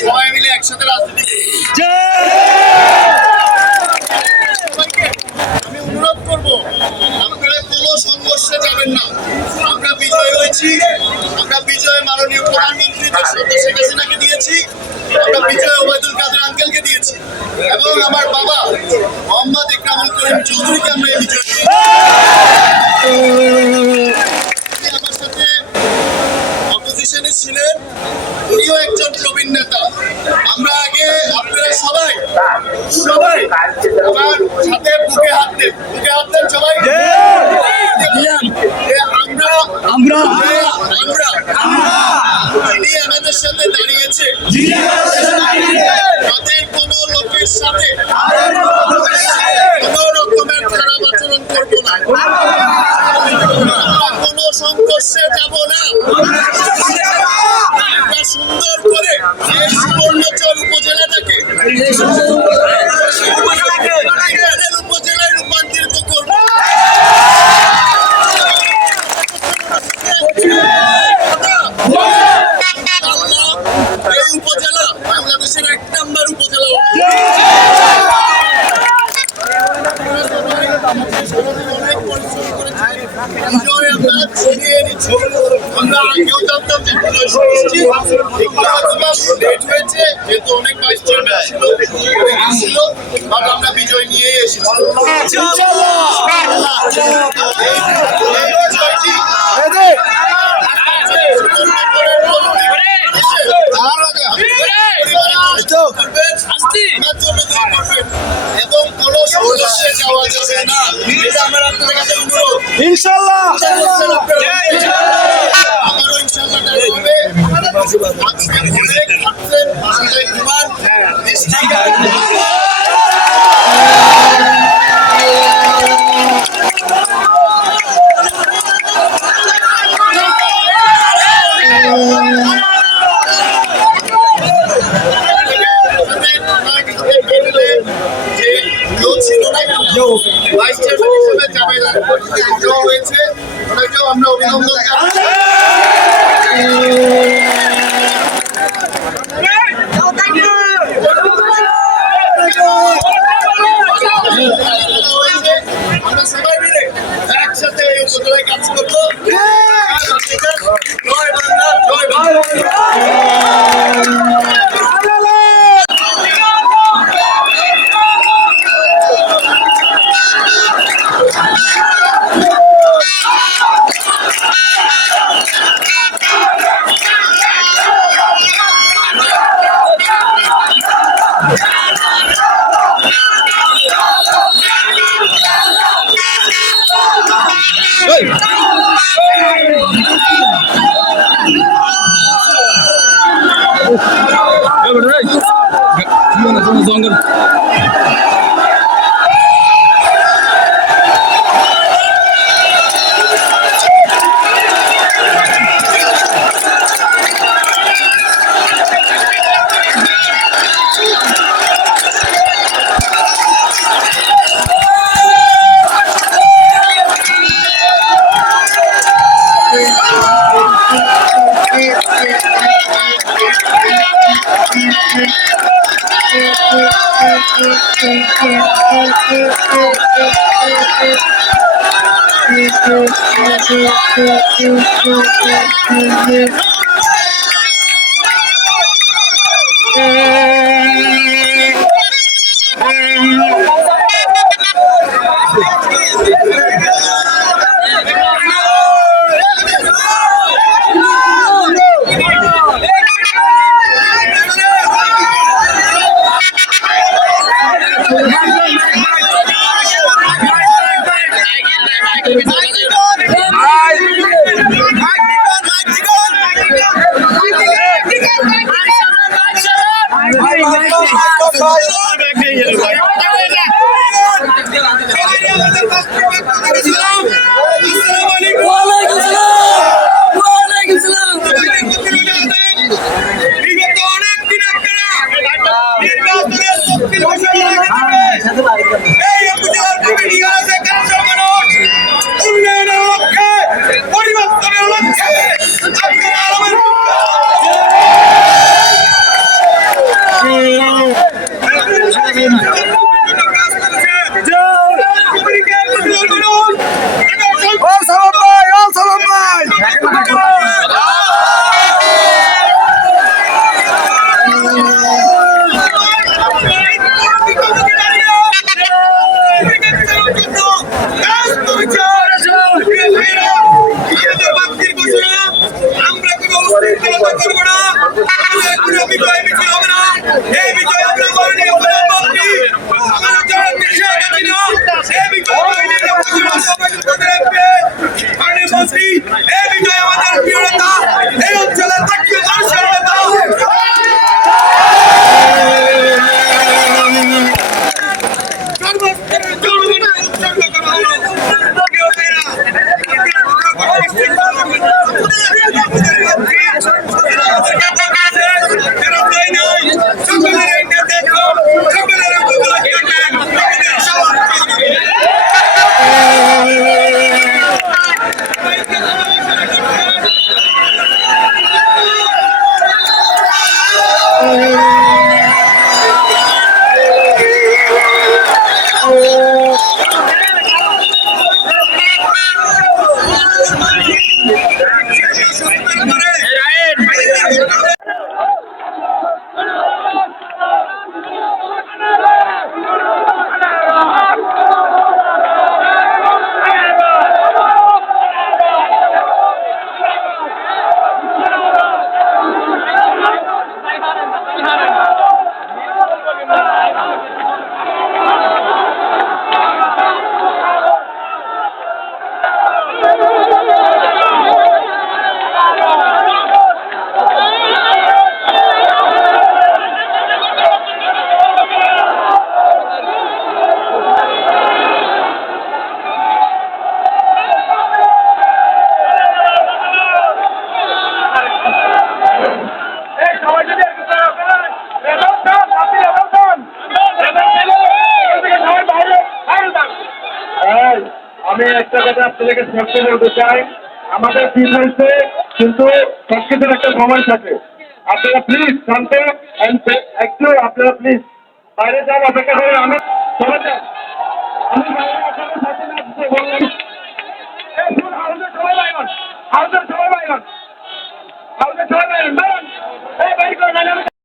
সবাই মিলে একসাথে রাজনীতি করি। আমি অনুরোধ করব, আপনারা কোনো সংঘর্ষে যাবেন না। আমরা বিজয় হয়েছি, আমরা বিজয় মাননীয় প্রধানমন্ত্রী শেখ হাসিনাকে দিয়েছি, আমরা বিজয় ওবায়দুল কাদের আঙ্কেলকে দিয়েছি এবং আমার বাবা মোহাম্মদ ইকরামুল করিম চৌধুরীকে আমরা এই বিজয় দিয়েছি। আমার সাথে অপোজিশনে ছিলেন, উনিও একজন প্রবীণ নেতা। আমরা আগে আপনারা সবাই আমার সাথে বুকে হাত দেন সবাই। আমরা যিনি আমাদের সাথে দাঁড়িয়েছে, তাদের কোনো লোকের সাথে কোনো রকমের খারাপ আচরণ করবো না, কোনো সংঘর্ষে যাব না। আমরা সুন্দর করে এই সুবর্ণচর উপজেলাটাকে উপজেলায় রূপান্তরিত করবো। এই উপজেলা বাংলাদেশের 1 নম্বর উপজেলা। অনেক পরিশ্রম করেছি, বিজয় আমরা ছিনিয়ে নিচ্ছি। আমরা আগেও জানতাম যে লেট হয়েছে, যেহেতু অনেক ভাইস চেয়ারম্যান ছিল, বাট আমরা বিজয় নিয়ে এসেছি। এবং কোন সংঘর্ষে যাওয়া যাবে না, এটা আমার আপনাদের কাছে অনুরোধ। ইনশাআল্লাহ আমারও ইনশাআল্লাহ হবে। আজকে অনেক থাকছেন কুমার ভাইস চেয়ারম্যান হিসেবে হয়েছে, ওনাকেও আমরা অভিনন্দন জানাই। আমরা সবাই মিলে একসাথে এই উপজেলায় কাজ করবো। জয় বাংলা, জয় বাংলা। জঙ্গল আমি একটা কথা আপনাদেরকে স্পষ্ট বলতে চাই, আমাদের ফিট হয়েছে, কিন্তু সবকিছুর একটা সময় থাকে। আপনারা প্লিজ শান্ত একটু আপনারা প্লিজ বাইরে যান, অপেক্ষা করেন। আমি চলে যান, আমি বাইরে আপনাদের সাথে বললাম, হাউসের সবাই বাইরন, হাউসের সবাই বাইরন।